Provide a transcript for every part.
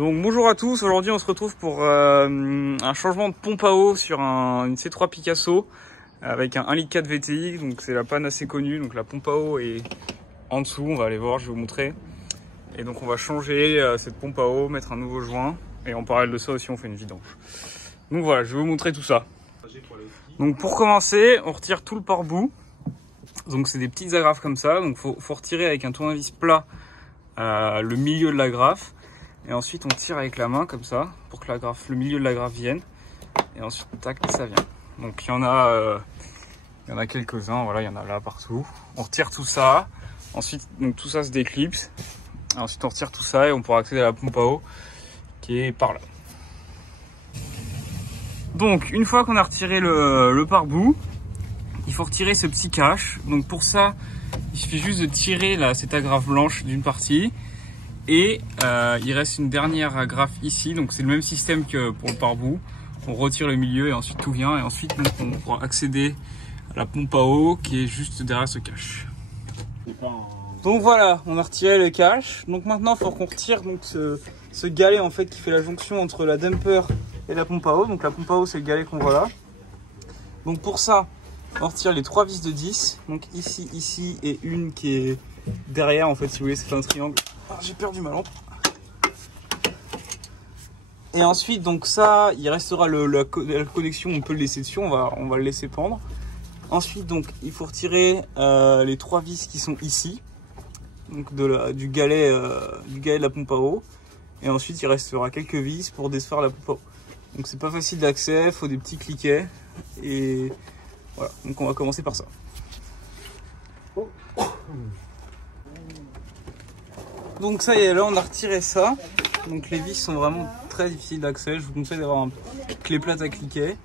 Donc bonjour à tous, aujourd'hui on se retrouve pour un changement de pompe à eau sur une C3 Picasso avec un 1,4 litre VTI, donc c'est la panne assez connue, donc la pompe à eau est en dessous, on va aller voir, je vais vous montrer. Et donc on va changer cette pompe à eau, mettre un nouveau joint, et en parallèle de ça aussi on fait une vidange. Donc voilà, je vais vous montrer tout ça. Donc pour commencer, on retire tout le pare-bout, donc c'est des petites agrafes comme ça, donc faut retirer avec un tournevis plat le milieu de l'agrafe. Et ensuite on tire avec la main comme ça pour que le milieu de l'agrafe vienne. Et ensuite tac, ça vient. Donc il y en a quelques-uns, voilà, il y en a là partout. On retire tout ça. Ensuite donc tout ça se déclipse. Ensuite on retire tout ça et on pourra accéder à la pompe à eau qui est par là. Donc une fois qu'on a retiré le pare-bout, il faut retirer ce petit cache. Donc pour ça, il suffit juste de tirer cette agrafe blanche d'une partie. Et il reste une dernière agrafe ici, donc c'est le même système que pour le pare-bout. On retire le milieu et ensuite tout vient, et ensuite donc, on pourra accéder à la pompe à eau qui est juste derrière ce cache. Donc voilà, on a retiré le cache. Donc maintenant il faut qu'on retire donc, ce galet en fait qui fait la jonction entre la dumper et la pompe à eau. Donc la pompe à eau c'est le galet qu'on voit là. Donc pour ça, on retire les 3 vis de 10. Donc ici et une qui est derrière en fait, si vous voulez, c'est un triangle. Ah, j'ai perdu ma lampe. Et ensuite donc ça, il restera la connexion, on peut le laisser dessus, on va le laisser pendre. Ensuite donc il faut retirer les 3 vis qui sont ici, donc du galet de la pompe à eau. Et ensuite il restera quelques vis pour défaire la pompe à eau. Donc c'est pas facile d'accès, il faut des petits cliquets. Et voilà, donc on va commencer par ça. Donc ça y est, là on a retiré ça. Donc les vis sont vraiment très difficiles d'accès. Je vous conseille d'avoir une clé plate à cliquer.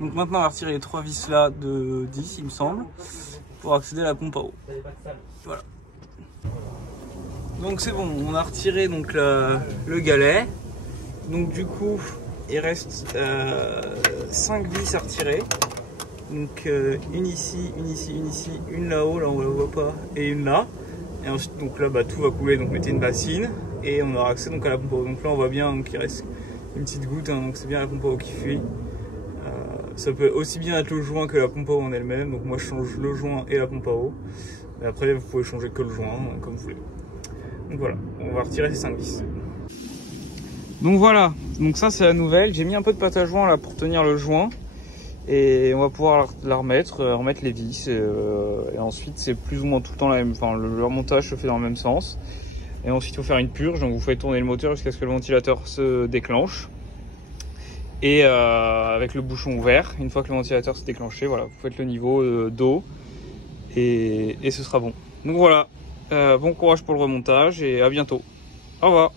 Donc maintenant on va retirer les 3 vis là de 10 il me semble, pour accéder à la pompe à eau. Voilà. Donc c'est bon, on a retiré donc le galet. Donc du coup il reste 5 vis à retirer. Donc une ici, une ici, une ici, une là-haut, là on ne la voit pas, et une là. Et ensuite donc là tout va couler, donc mettez une bassine et on aura accès donc à la pompe à eau. Donc là on voit bien qu'il reste une petite goutte, hein, donc c'est bien la pompe à eau qui fuit. Ça peut aussi bien être le joint que la pompe à eau en elle-même. Donc moi je change le joint et la pompe à eau. Et après vous pouvez changer que le joint, comme vous voulez. Donc voilà, on va retirer ces 5 vis. Donc voilà, donc ça c'est la nouvelle. J'ai mis un peu de pâte à joint là pour tenir le joint. Et on va pouvoir remettre les vis. Et ensuite c'est plus ou moins tout le temps la même. Enfin le remontage se fait dans le même sens. Et ensuite il faut faire une purge. Donc vous faites tourner le moteur jusqu'à ce que le ventilateur se déclenche. Et avec le bouchon ouvert, une fois que le ventilateur s'est déclenché, voilà, vous faites le niveau d'eau et ce sera bon. Donc voilà, bon courage pour le remontage et à bientôt. Au revoir.